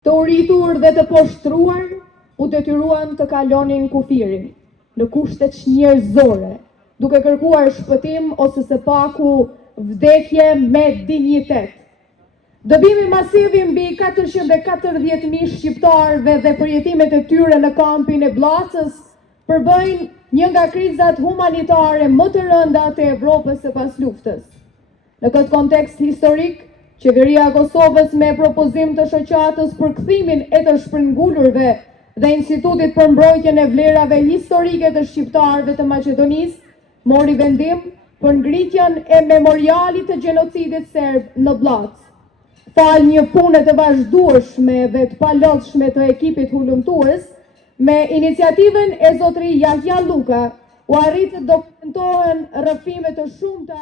Të uritur dhe të poshtruar u detyruan të kalonin kufirin në kushte njerëzore, duke kërkuar shpëtim ose së paku vdekje me dinjitet. Dëbimi masiv i mbi 440.000 shqiptarëve dhe përjetimet e tyre në kampin e Bllacës përbëjnë një nga krizat humanitare më të rënda të Evropës së pas luftës. Në këtë kontekst historik, qeveria e Kosovës me propozim të shoqatës për kthimin e të shpërngulurve dhe Institutit për mbrojtjen e vlerave historike të shqiptarëve të Maqedonisë mori vendim për ngritjen e memorialit të gjenocidit serb në Bllacë. Fal një pune të vazhdueshme dhe të palodhshme të ekipit hulumtues, me iniciativën e zotri Yahya Luka, u arrit të dokumentohen rrëfime të shumta